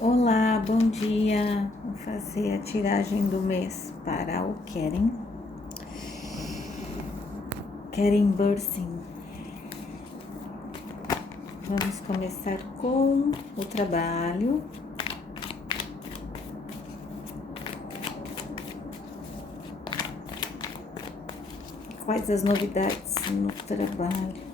Olá, bom dia. Vou fazer a tiragem do mês para o Keren Bursing. Vamos começar com o trabalho. Quais as novidades no trabalho?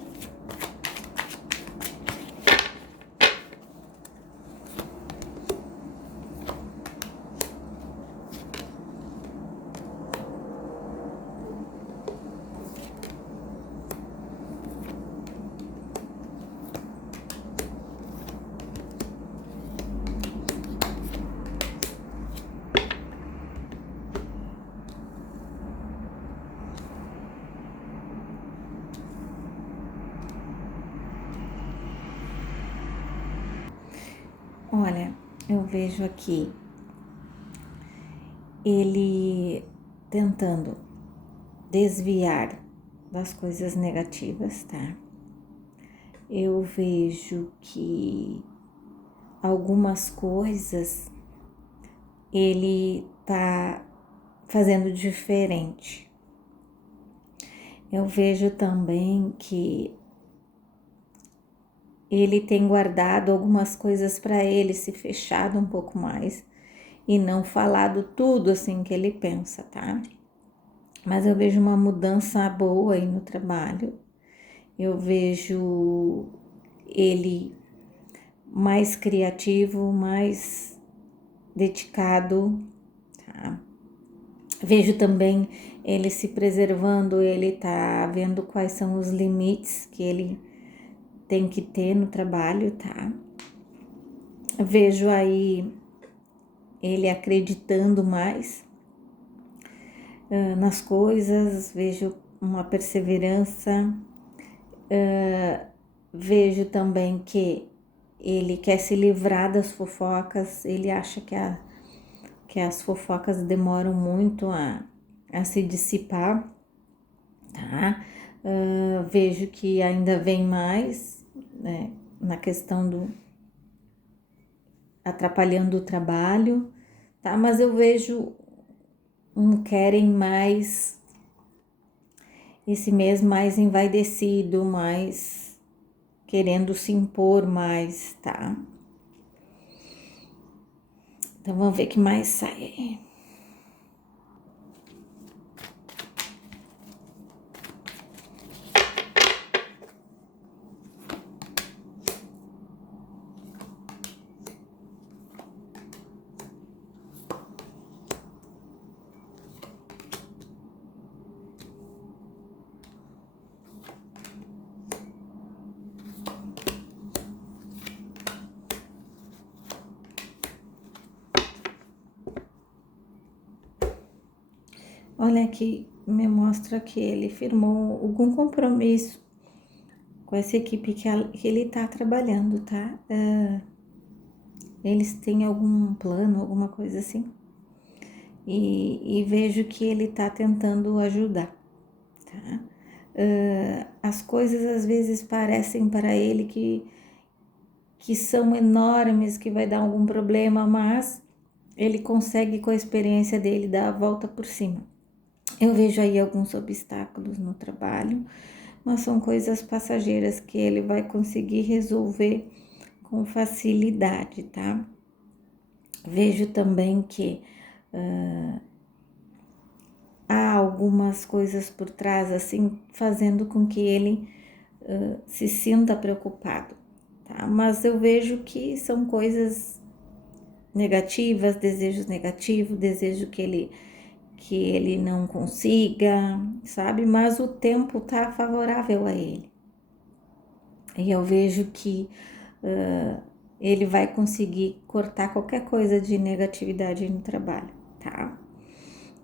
Olha, eu vejo aqui ele tentando desviar das coisas negativas, tá? Eu vejo que algumas coisas ele tá fazendo diferente. Eu vejo também que ele tem guardado algumas coisas para ele, se fechado um pouco mais e não falado tudo assim que ele pensa, tá? Mas eu vejo uma mudança boa aí no trabalho. Eu vejo ele mais criativo, mais dedicado, tá? Vejo também ele se preservando, ele tá vendo quais são os limites que ele tem que ter no trabalho, tá? Vejo aí ele acreditando mais nas coisas, vejo uma perseverança, vejo também que ele quer se livrar das fofocas, ele acha que as fofocas demoram muito a se dissipar, tá? Vejo que ainda vem mais, né, na questão do atrapalhando o trabalho, tá? Mas eu vejo querem mais esse mês mais envaidecido, mais querendo se impor mais, tá? Então vamos ver o que mais sai. Olha aqui, me mostra que ele firmou algum compromisso com essa equipe que ele tá trabalhando, tá? Eles têm algum plano, alguma coisa assim. E vejo que ele tá tentando ajudar, tá? As coisas às vezes parecem para ele que são enormes, que vai dar algum problema, mas ele consegue com a experiência dele dar a volta por cima. Eu vejo aí alguns obstáculos no trabalho, mas são coisas passageiras que ele vai conseguir resolver com facilidade, tá? Vejo também que há algumas coisas por trás, assim, fazendo com que ele se sinta preocupado, tá? Mas eu vejo que são coisas negativas, desejos negativos, desejo que ele não consiga, sabe? Mas o tempo tá favorável a ele. E eu vejo que ele vai conseguir cortar qualquer coisa de negatividade no trabalho, tá?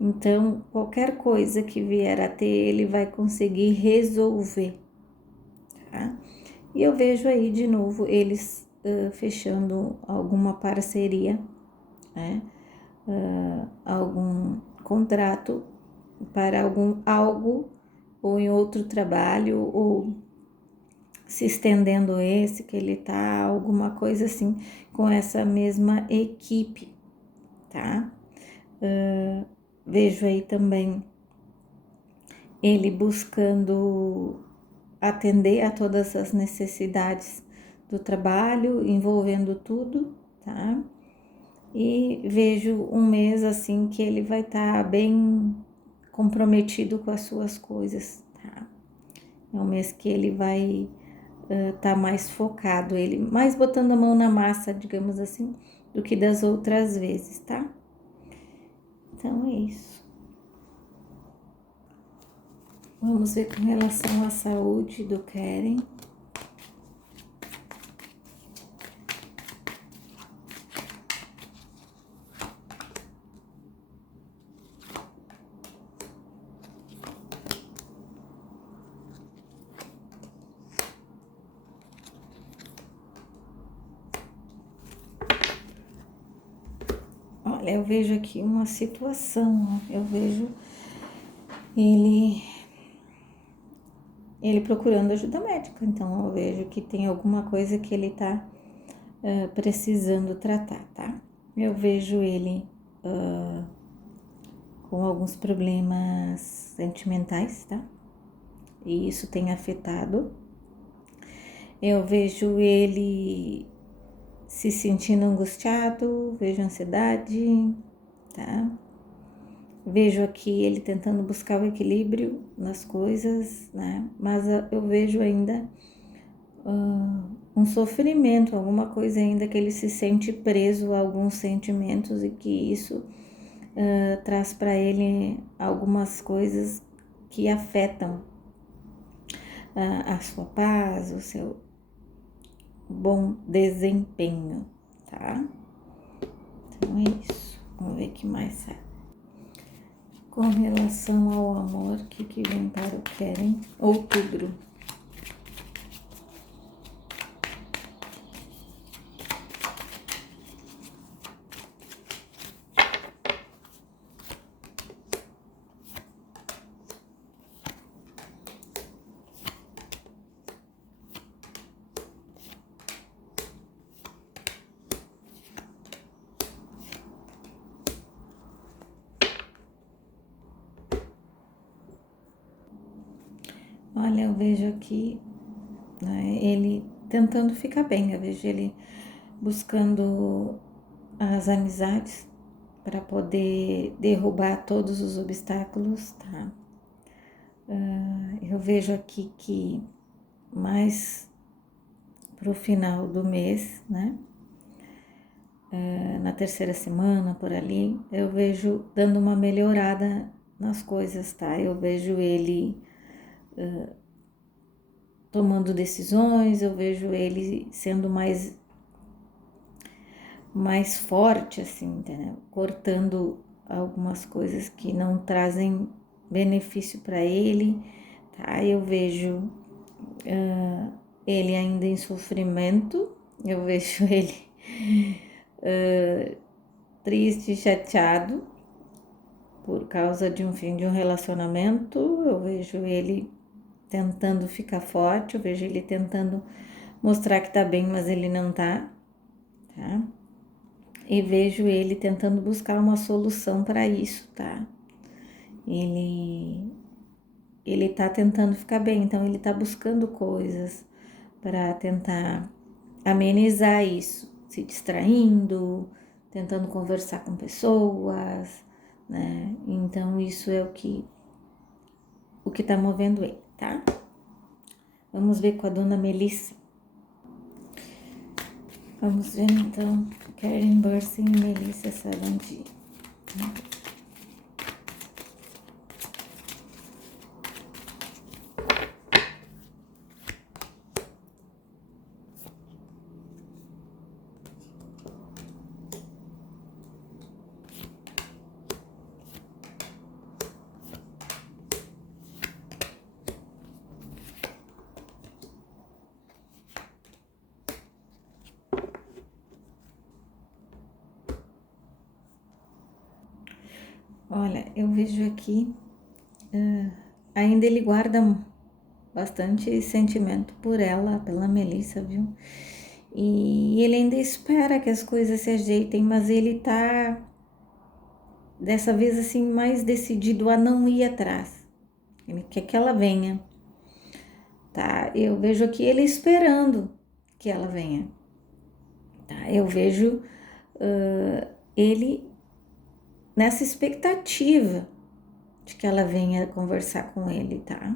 Então, qualquer coisa que vier a ter, ele vai conseguir resolver, tá? E eu vejo aí de novo eles fechando alguma parceria, né? Algum contrato para algo ou em outro trabalho ou se estendendo esse, que ele tá alguma coisa assim com essa mesma equipe, tá? Vejo aí também ele buscando atender a todas as necessidades do trabalho, envolvendo tudo, tá? E vejo um mês assim que ele vai estar bem comprometido com as suas coisas, tá? É um mês que ele vai tá mais focado, ele mais botando a mão na massa, digamos assim, do que das outras vezes, tá? Então é isso. Vamos ver com relação à saúde do Keren. Olha, eu vejo aqui uma situação, ó. Eu vejo ele procurando ajuda médica, então eu vejo que tem alguma coisa que ele tá precisando tratar, tá? Eu vejo ele com alguns problemas sentimentais, tá? E isso tem afetado. Eu vejo ele se sentindo angustiado, vejo ansiedade, tá? Vejo aqui ele tentando buscar o equilíbrio nas coisas, né? Mas eu vejo ainda um sofrimento, alguma coisa ainda que ele se sente preso a alguns sentimentos e que isso traz para ele algumas coisas que afetam a sua paz, o seu bom desempenho, tá? Então é isso. Vamos ver o que mais sai. Com relação ao amor, o que vem para o Keren? Outubro. Olha, eu vejo aqui, né, ele tentando ficar bem, eu vejo ele buscando as amizades para poder derrubar todos os obstáculos, tá? Eu vejo aqui que mais pro final do mês, né? Na terceira semana, por ali, eu vejo dando uma melhorada nas coisas, tá? Eu vejo ele tomando decisões, eu vejo ele sendo mais forte, assim, entendeu? Cortando algumas coisas que não trazem benefício para ele, tá? Eu vejo ele ainda em sofrimento, eu vejo ele triste, chateado por causa de um fim de um relacionamento, eu vejo ele tentando ficar forte, eu vejo ele tentando mostrar que tá bem, mas ele não tá, tá? E vejo ele tentando buscar uma solução para isso, tá? Ele tá tentando ficar bem, então ele tá buscando coisas para tentar amenizar isso, se distraindo, tentando conversar com pessoas, né? Então isso é o que tá movendo ele, tá? Vamos ver com a dona Melissa. Vamos ver então, Keren Bursin e Melissa Sarandia. Olha, eu vejo aqui, ainda ele guarda bastante sentimento por ela, pela Melissa, viu? E ele ainda espera que as coisas se ajeitem, mas ele tá dessa vez assim mais decidido a não ir atrás. Ele quer que ela venha, tá? Eu vejo aqui ele esperando que ela venha, tá? Eu vejo ele nessa expectativa de que ela venha conversar com ele, tá?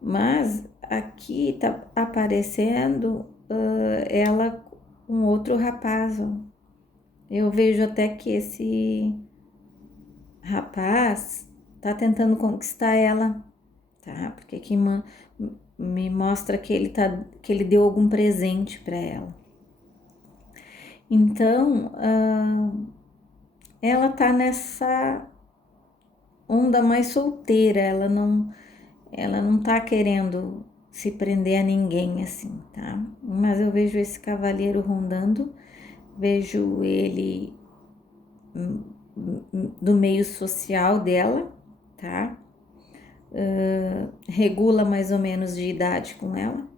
Mas aqui tá aparecendo ela com outro rapaz, ó. Eu vejo até que esse rapaz tá tentando conquistar ela, tá? Porque aqui me mostra que ele deu algum presente para ela. Então, ela tá nessa onda mais solteira, ela não tá querendo se prender a ninguém assim, tá? Mas eu vejo esse cavaleiro rondando, vejo ele do meio social dela, tá? Regula mais ou menos de idade com ela.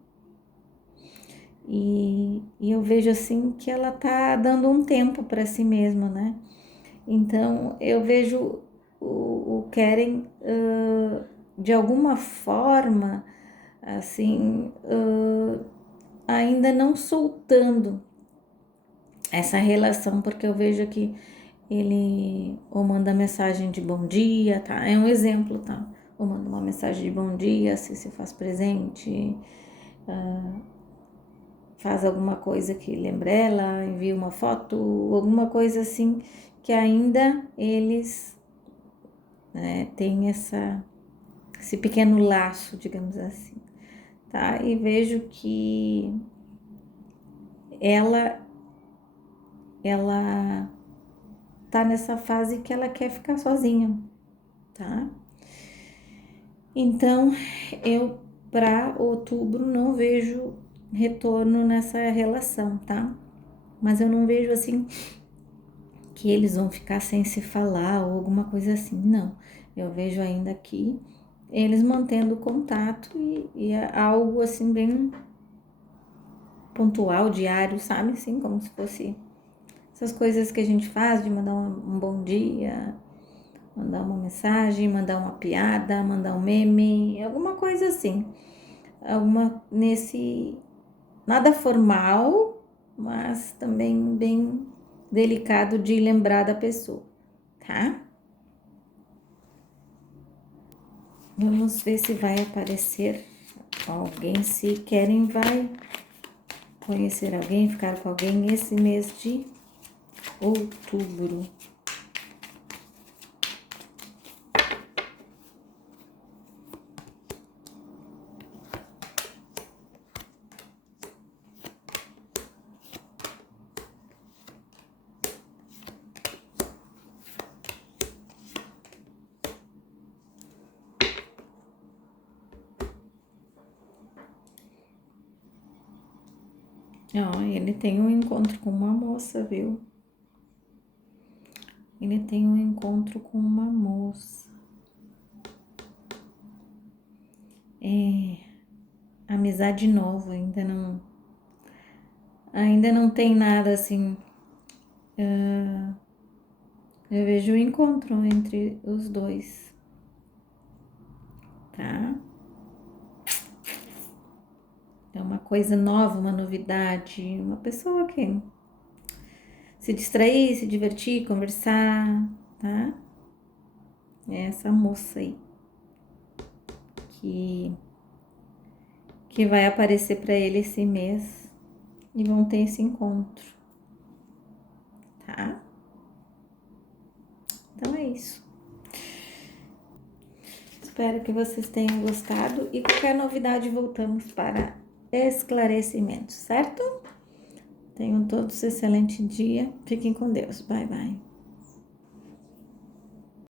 E eu vejo assim que ela tá dando um tempo para si mesma, né? Então eu vejo o Keren de alguma forma assim ainda não soltando essa relação, porque eu vejo que ele ou manda mensagem de bom dia, tá? É um exemplo, tá? Ou manda uma mensagem de bom dia, se faz presente, faz alguma coisa que lembre ela, envia uma foto, alguma coisa assim, que ainda eles têm esse pequeno laço, digamos assim, tá? E vejo que ela tá nessa fase que ela quer ficar sozinha, tá? Então, eu para outubro não vejo retorno nessa relação, tá? Mas eu não vejo assim que eles vão ficar sem se falar ou alguma coisa assim, não. Eu vejo ainda aqui eles mantendo contato e é algo assim bem pontual, diário, sabe? Assim, como se fosse essas coisas que a gente faz de mandar um bom dia, mandar uma mensagem, mandar uma piada, mandar um meme, alguma coisa assim. Alguma nesse nada formal, mas também bem delicado de lembrar da pessoa, tá? Vamos ver se vai aparecer alguém, se querem vai conhecer alguém, ficar com alguém esse mês de outubro. Ó, ele tem um encontro com uma moça, viu? Ele tem um encontro com uma moça. Amizade nova, ainda não tem nada assim. Eu vejo o encontro entre os dois, tá? É uma coisa nova, uma novidade, uma pessoa que se distrair, se divertir, conversar, tá? É essa moça aí que vai aparecer para ele esse mês e vão ter esse encontro, tá? Então é isso. Espero que vocês tenham gostado e qualquer novidade voltamos para esclarecimentos, certo? Tenham todos um excelente dia. Fiquem com Deus. Bye, bye.